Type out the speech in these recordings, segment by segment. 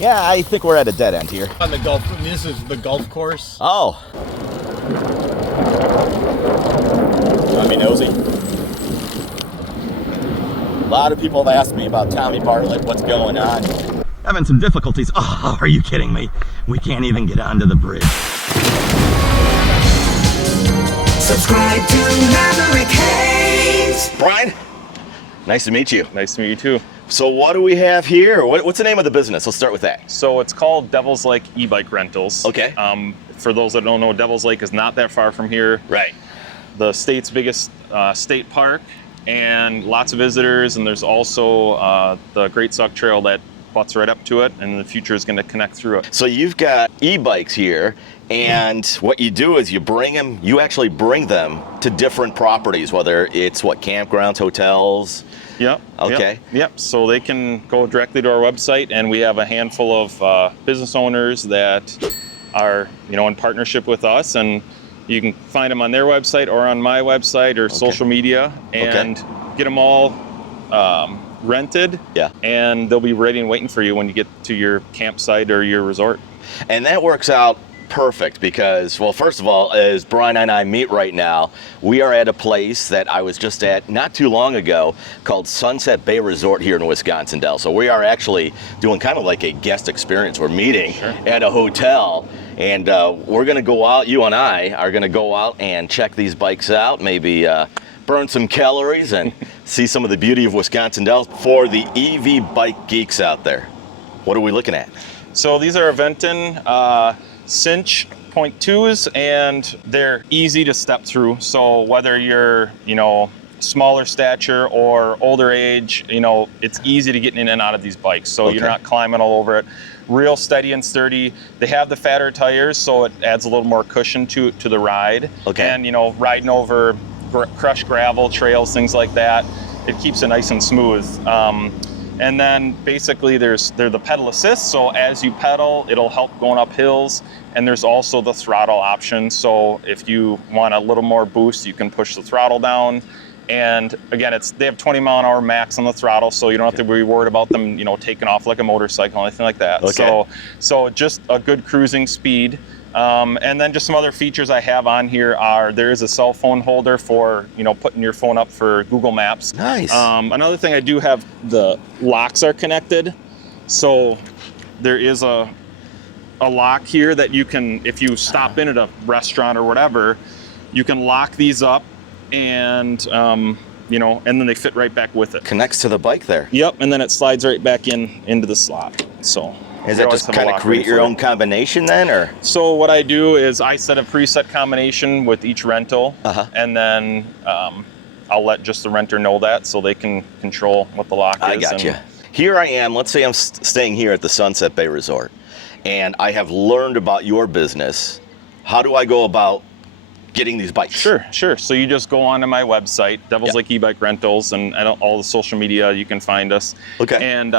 Yeah, I think we're at a dead end here. On the golf, this is the golf course. Oh. Let me nosy. A lot of people have asked me about Tommy Bartlett, what's going on. Having some difficulties. Oh, are you kidding me? We can't even get onto the bridge. Subscribe to Maverick Hayes. Brian, nice to meet you. Nice to meet you too. So what do we have here? What's the name of the business? Let's start with that. So it's called Devil's Lake e-bike rentals. Okay. For those that don't know, Devil's Lake is not that far from here. Right. The state's biggest state park, and lots of visitors. And there's also the Great Suck Trail that butts right up to it, and in the future is going to connect through it. So you've got e-bikes here, and what you do is you actually bring them to different properties, whether it's campgrounds, hotels. Yep. Okay. Yep. So they can go directly to our website, and we have a handful of business owners that are, in partnership with us, and you can find them on their website or on my website or social media, and get them all rented. Yeah. And they'll be ready and waiting for you when you get to your campsite or your resort. And that works out perfect because, well, first of all, as Brian and I meet right now, we are at a place that I was just at not too long ago called Sunset Bay Resort here in Wisconsin, Dells. So we are actually doing kind of like a guest experience. We're meeting at a hotel, and we're going to go out, you and I are going to go out and check these bikes out, maybe burn some calories and see some of the beauty of Wisconsin Dells. For the EV bike geeks out there, what are we looking at? So these are Aventon cinch 0.2s, and they're easy to step through. So whether you're, smaller stature or older age, it's easy to get in and out of these bikes. So you're not climbing all over it. Real steady and sturdy. They have the fatter tires, so it adds a little more cushion to the ride. Okay. And, riding over crushed gravel trails, things like that, it keeps it nice and smooth. And then basically they're the pedal assist, so as you pedal, it'll help going up hills. And there's also the throttle option, so if you want a little more boost, you can push the throttle down. And again, they have 20 mile an hour max on the throttle, so you don't have to be worried about them, taking off like a motorcycle or anything like that. Okay. So just a good cruising speed. And then just some other features I have on here there is a cell phone holder for, putting your phone up for Google Maps. Nice. Another thing I do have, the locks are connected. So there is a lock here that you can, if you stop in at a restaurant or whatever, you can lock these up and, and then they fit right back with it. Connects to the bike there. Yep, and then it slides right back into the slot. So. Is that just kind of create your own combination then, or? So what I do is I set a preset combination with each rental, and then I'll let just the renter know that so they can control what the lock is. I got you. Here I am, let's say I'm staying here at the Sunset Bay Resort, and I have learned about your business. How do I go about getting these bikes? Sure. So you just go onto my website, Devil's Lake e-bike rentals, and all the social media, you can find us. Okay. And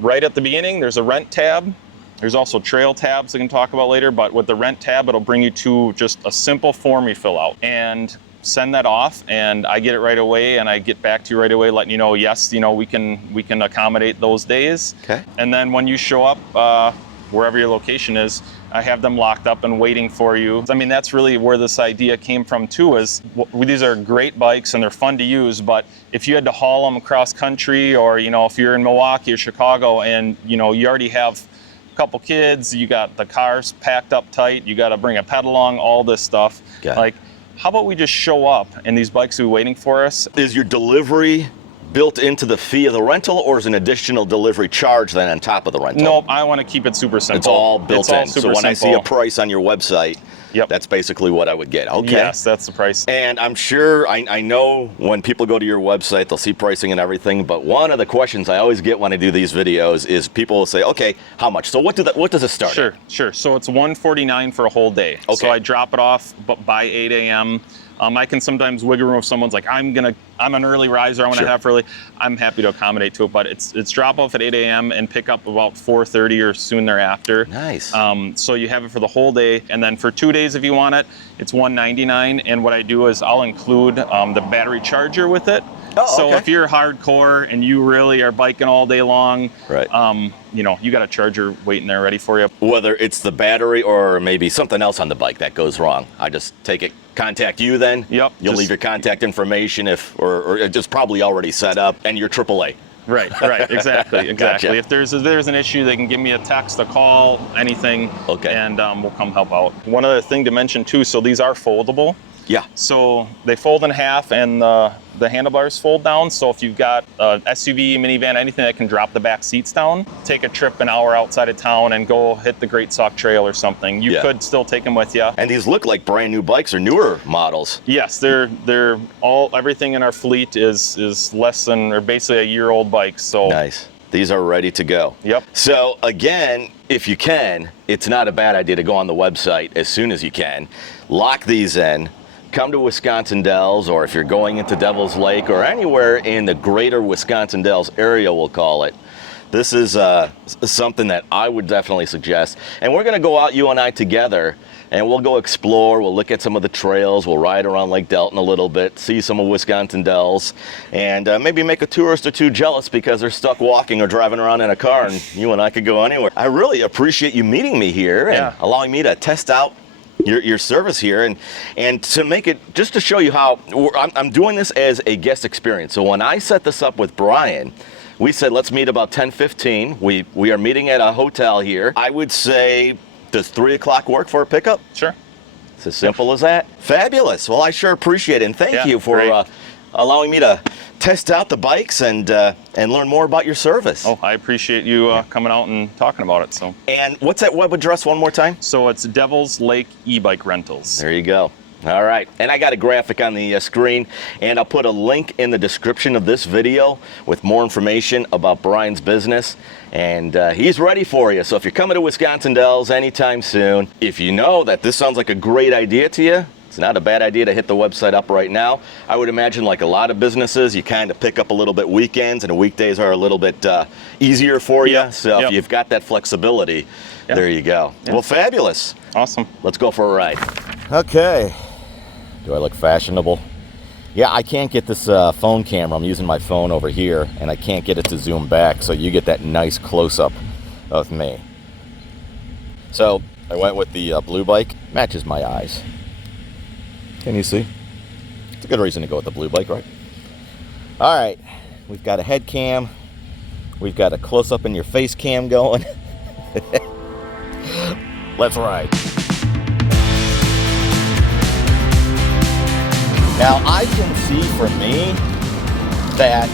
right at the beginning, there's a rent tab. There's also trail tabs we can talk about later, but with the rent tab, it'll bring you to just a simple form you fill out and send that off, and I get it right away, and I get back to you right away letting you know, yes, we can accommodate those days. Okay. And then when you show up, wherever your location is, I have them locked up and waiting for you. I mean, that's really where this idea came from too, is these are great bikes and they're fun to use, but if you had to haul them across country, or, if you're in Milwaukee or Chicago and, you already have a couple kids, you got the cars packed up tight, you got to bring a pedal along, all this stuff. Like, how about we just show up and these bikes will be waiting for us? Is your delivery built into the fee of the rental, or is an additional delivery charge then on top of the rental? Nope, I want to keep it super simple. It's all built in. So when I see a simple. price on your website, that's basically what I would get. Okay. Yes, that's the price. And I'm sure, I know when people go to your website, they'll see pricing and everything, but one of the questions I always get when I do these videos is people will say, okay, how much? So what does it start at? Sure. So it's $149 for a whole day. Okay. So I drop it off by 8 a.m. I can sometimes wiggle room if someone's like, I'm an early riser, I want to Sure. have early. I'm happy to accommodate to it, but it's drop off at 8 a.m. and pick up about 4:30 or soon thereafter. Nice. So you have it for the whole day, and then for 2 days if you want it, it's $199. And what I do is I'll include the battery charger with it. Oh, so okay. if you're hardcore and you really are biking all day long, Right. you know, you got a charger waiting there ready for you. Whether it's the battery or maybe something else on the bike that goes wrong, I just take it, contact you then. Yep. You'll leave your contact information or it's just probably already set up, and your AAA. Right, exactly. Gotcha. If there's an issue, they can give me a text, a call, anything, Okay. and we'll come help out. One other thing to mention too, so these are foldable. Yeah. So they fold in half, and the handlebars fold down. So if you've got a SUV, minivan, anything that can drop the back seats down, take a trip an hour outside of town and go hit the Great Sauk Trail or something. You Yeah. could still take them with you. And these look like brand new bikes or newer models. Yes, they're all, everything in our fleet is less than, or basically a year-old bikes. So Nice. These are ready to go. Yep. So again, if you can, it's not a bad idea to go on the website as soon as you can, lock these in, come to Wisconsin Dells, or if you're going into Devil's Lake or anywhere in the greater Wisconsin Dells area, we'll call it. This is something that I would definitely suggest. And we're gonna go out, you and I together, and we'll go explore, we'll look at some of the trails, we'll ride around Lake Delton a little bit, see some of Wisconsin Dells, and maybe make a tourist or two jealous because they're stuck walking or driving around in a car, and you and I could go anywhere. I really appreciate you meeting me here and Yeah. allowing me to test out your service here, and to make it, just to show you how I'm doing this as a guest experience. So when I set this up with Brian, we said let's meet about 10:15. We are meeting at a hotel here. I would say, does 3 o'clock work for a pickup? Sure. It's as simple as that. Fabulous. Well, I sure appreciate it, and thank Yeah, you for great. allowing me to test out the bikes and learn more about your service. Oh, I appreciate you coming out and talking about it. So And what's that web address one more time? it's Devil's Lake e-bike rentals. There you go. All right, and I got a graphic on the screen, and I'll put a link in the description of this video with more information about Brian's business, and he's ready for you. So if you're coming to Wisconsin Dells anytime soon, if you know that this sounds like a great idea to you, it's not a bad idea to hit the website up right now. I would imagine, like a lot of businesses, you kind of pick up a little bit weekends, and the weekdays are a little bit easier for you. Yep, So if yep. you've got that flexibility, Yeah. there you go. Yeah. Well, fabulous. Awesome. Let's go for a ride. Okay. Do I look fashionable? Yeah, I can't get this phone camera. I'm using my phone over here, and I can't get it to zoom back, so you get that nice close-up of me. So I went with the blue bike. Matches my eyes. Can you see? It's a good reason to go with the blue bike, right? All right, we've got a head cam. We've got a close-up in your face cam going. Let's ride. Now, I can see for me that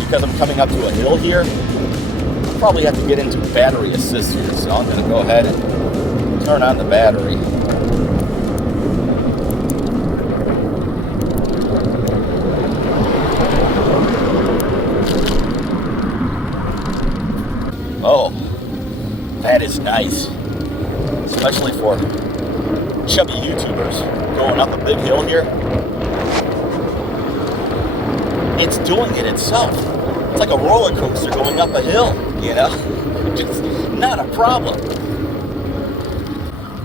because I'm coming up to a hill here, I'll probably have to get into battery assist here. So I'm going to go ahead and turn on the battery. Oh, that is nice, especially for chubby YouTubers going up a big hill here. It's doing it itself. It's like a roller coaster going up a hill, you know? Just not a problem.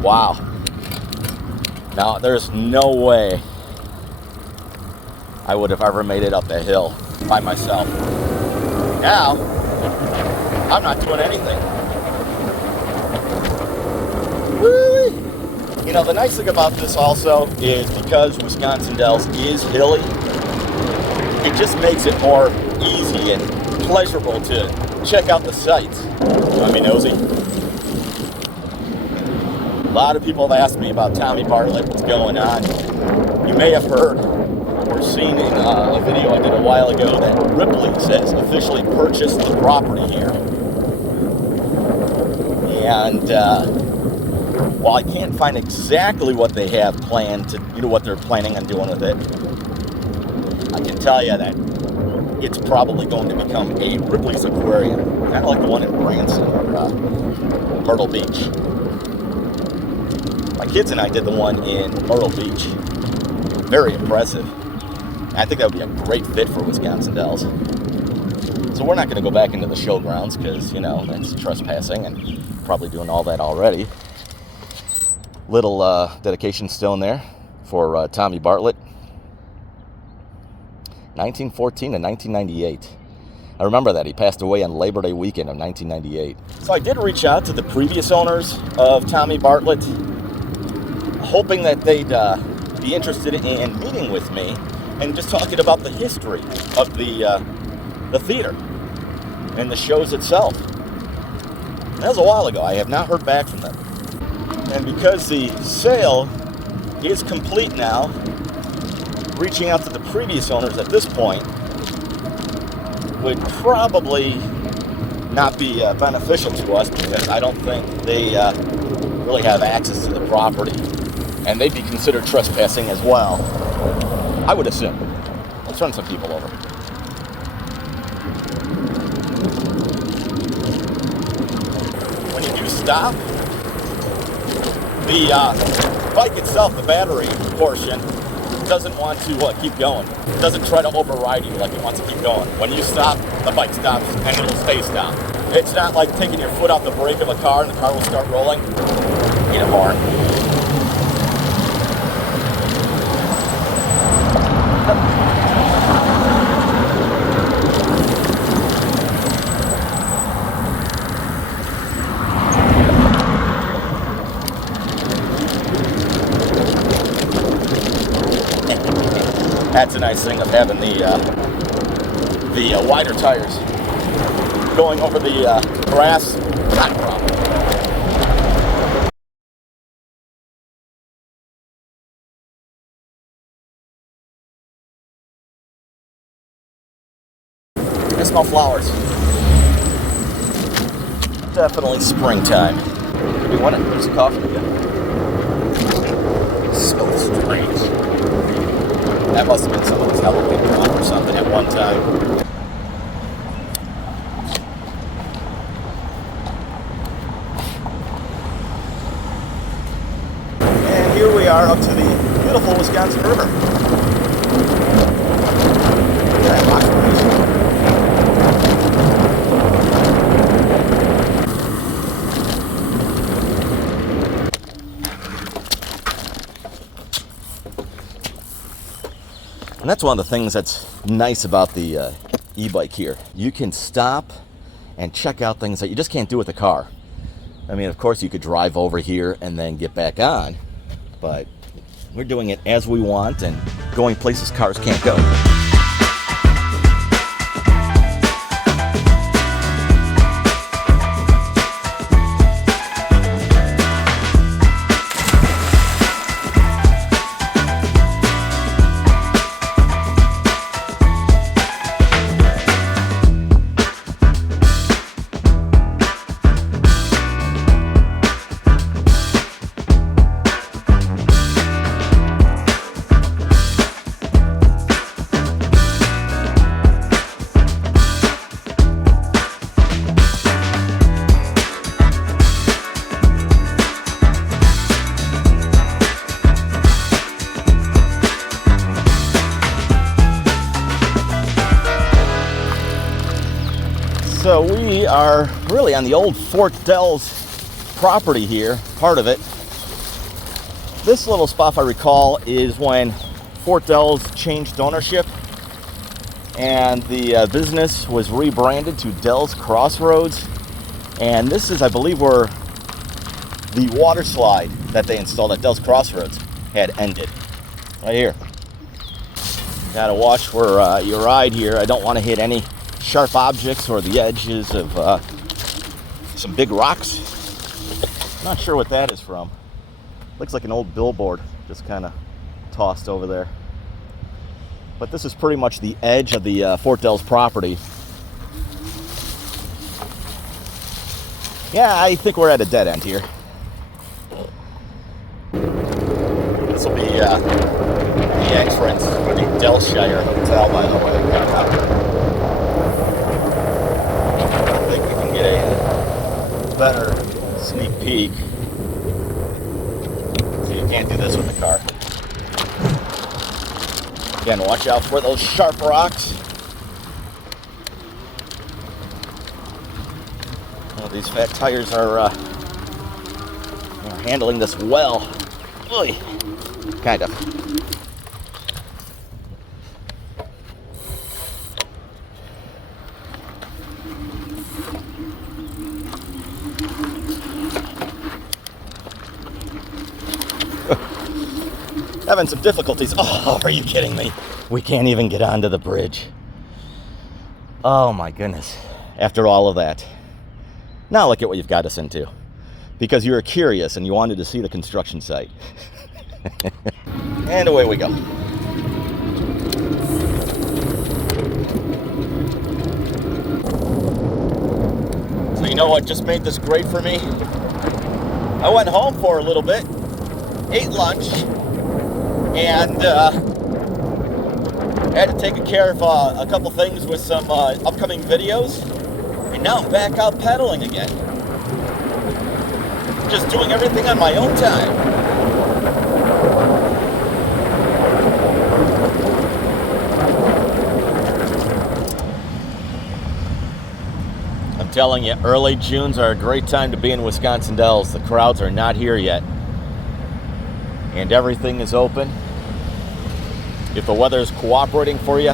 Wow. Now, there's no way I would have ever made it up a hill by myself. Now, I'm not doing anything. Woo! You know, the nice thing about this also is because Wisconsin Dells is hilly, it just makes it more easy and pleasurable to check out the sights. I mean, nosy. A lot of people have asked me about Tommy Bartlett, what's going on. You may have heard or seen in a video I did a while ago that Ripley's has officially purchased the property here. And while I can't find exactly what they have planned to, what they're planning on doing with it, I can tell you that it's probably going to become a Ripley's Aquarium, kind of like the one in Branson or Myrtle Beach. My kids and I did the one in Myrtle Beach. very impressive. I think that would be a great fit for Wisconsin Dells. So we're not going to go back into the showgrounds because, you know, that's trespassing and probably doing all that already. Little dedication stone there for Tommy Bartlett. 1914 to 1998. I remember that. He passed away on Labor Day weekend of 1998. So I did reach out to the previous owners of Tommy Bartlett, hoping that they'd be interested in meeting with me and just talking about the history of the theater and the shows itself. That was a while ago. I have not heard back from them. And because the sale is complete now, reaching out to the previous owners at this point would probably not be beneficial to us because I don't think they really have access to the property. And they'd be considered trespassing as well, I would assume. Let's run some people over. When you do stop, the bike itself, the battery portion, doesn't want to keep going. It doesn't try to override you like it wants to keep going. When you stop, the bike stops and it'll stay stopped. It's not like taking your foot off the brake of a car and the car will start rolling. Get it more. That's a nice thing of having the wider tires. Going over the grass, not a problem. I smell flowers. Definitely springtime. Could be winter. There's a coffee again. Smells strange. That must have been someone's Halloween pump or something at one time. And here we are up to the beautiful Wisconsin River. Look at that rock formation. And that's one of the things that's nice about the e-bike here. You can stop and check out things that you just can't do with a car. I mean, of course, you could drive over here and then get back on, but we're doing it as we want and going places cars can't go. So we are really on the old Fort Dells property here, part of it. This little spot, if I recall, is when Fort Dells changed ownership and the business was rebranded to Dells Crossroads. And this is, I believe, where the water slide that they installed at Dells Crossroads had ended. Right here. Gotta watch where you ride here. I don't want to hit any sharp objects or the edges of some big rocks. Not sure what that is from. Looks like an old billboard just kind of tossed over there. But this is pretty much the edge of the Fort Dells property. Yeah, I think we're at a dead end here. This will be the entrance for the Delshire Hotel, by the way. I think we can get a better sneak peek. So you can't do this with the car. Again, watch out for those sharp rocks. Oh, these fat tires are handling this well. Oy. Kind of. Having some difficulties. Oh, are you kidding me? We can't even get onto the bridge. Oh my goodness. After all of that. Now look at what you've got us into. Because you were curious and you wanted to see the construction site. And away we go. So you know what just made this great for me? I went home for a little bit, ate lunch, and had to take care of a couple things with some upcoming videos, and now I'm back out pedaling again. Just doing everything on my own time. I'm telling you, early Junes are a great time to be in Wisconsin Dells. The crowds are not here yet. And everything is open. If the weather is cooperating for you,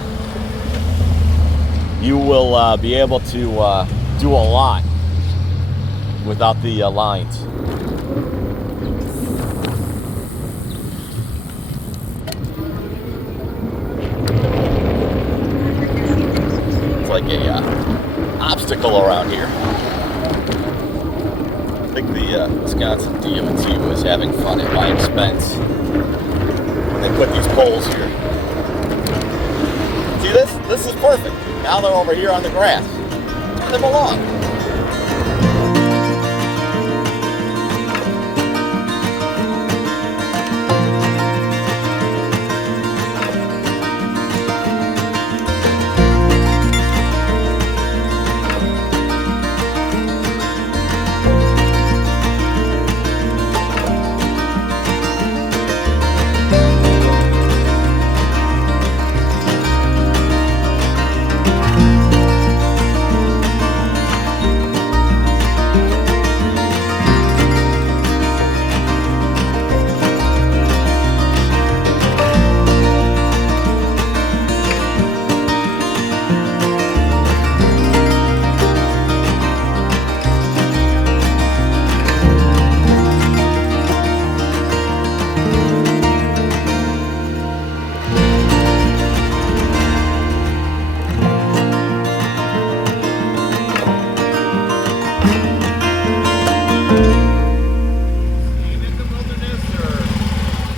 you will be able to do a lot without the lines. It's like a obstacle around here. I think the Wisconsin DOT was having fun at my expense when they put these poles here. See this? This is perfect. Now they're over here on the grass. Where they belong.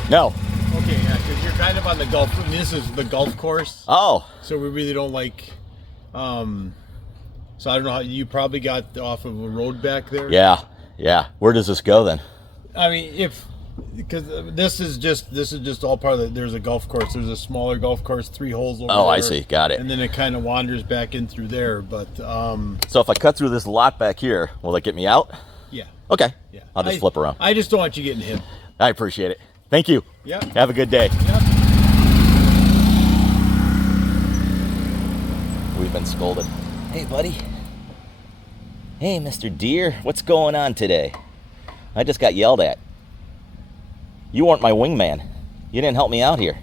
No. Okay, yeah, because you're kind of on the golf. I mean, this is the golf course. Oh. So we really don't like. So I don't know how you probably got off of a road back there. Yeah. Yeah. Where does this go then? I mean, because this is just all part of the. There's a golf course. There's a smaller golf course, 3 holes over there. Oh, I see. Got it. And then it kind of wanders back in through there. But So if I cut through this lot back here, will that get me out? yeah. Okay. Yeah. I'll just flip around. I just don't want you getting hit. I appreciate it. Thank you. Yeah. Have a good day. Yep. We've been scolded. Hey, buddy. Hey, Mr. Deer. What's going on today? I just got yelled at. You weren't my wingman. You didn't help me out here.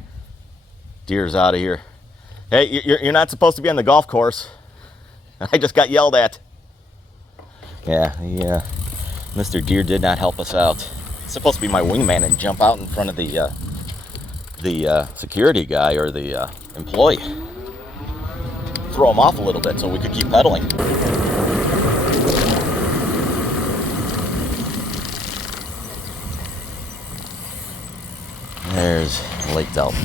Deer's out of here. Hey, you're not supposed to be on the golf course. I just got yelled at. Yeah, Mr. Deer did not help us out. He's supposed to be my wingman and jump out in front of the security guy or the employee. Throw him off a little bit so we could keep pedaling. There's Lake Delta.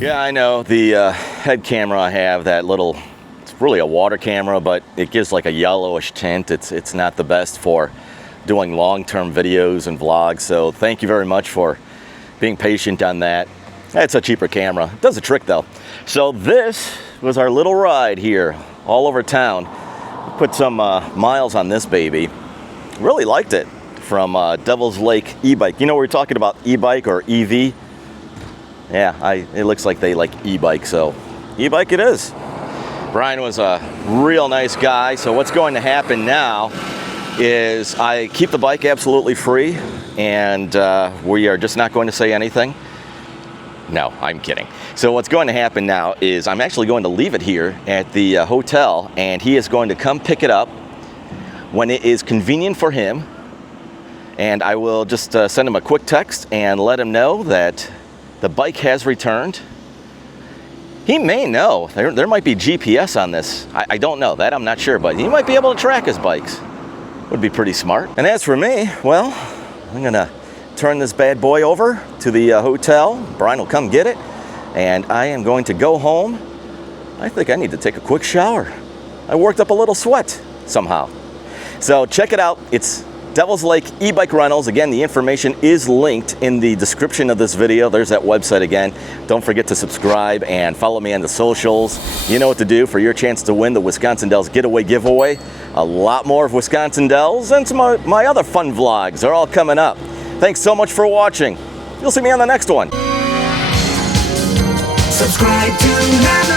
Yeah, I know. The head camera I have, that little, it's really a water camera, but it gives like a yellowish tint. It's not the best for doing long-term videos and vlogs. So thank you very much for being patient on that. It's a cheaper camera. It does a trick though. So this was our little ride here all over town. Put some miles on this baby. Really liked it. From Devil's Lake e-bike. You know, we were talking about e-bike or EV. Yeah, it looks like they like e-bike, so e-bike it is. Brian was a real nice guy. So what's going to happen now is I keep the bike absolutely free, and we are just not going to say anything. No, I'm kidding. So what's going to happen now is I'm actually going to leave it here at the hotel, and he is going to come pick it up when it is convenient for him. And I will just send him a quick text and let him know that the bike has returned. He may know. There might be GPS on this. I don't know. That I'm not sure, but he might be able to track his bikes. Would be pretty smart. And as for me, well, I'm gonna turn this bad boy over to the hotel. Brian will come get it, and I am going to go home. I think I need to take a quick shower. I worked up a little sweat somehow. So check it out. It's Devil's Lake e-bike rentals. Again, the information is linked in the description of this video. There's that website again. Don't forget to subscribe and follow me on the socials. You know what to do for your chance to win the Wisconsin Dells Getaway giveaway. A lot more of Wisconsin Dells and some of my other fun vlogs are all coming up. Thanks so much for watching. You'll see me on the next one. Subscribe to Maverick.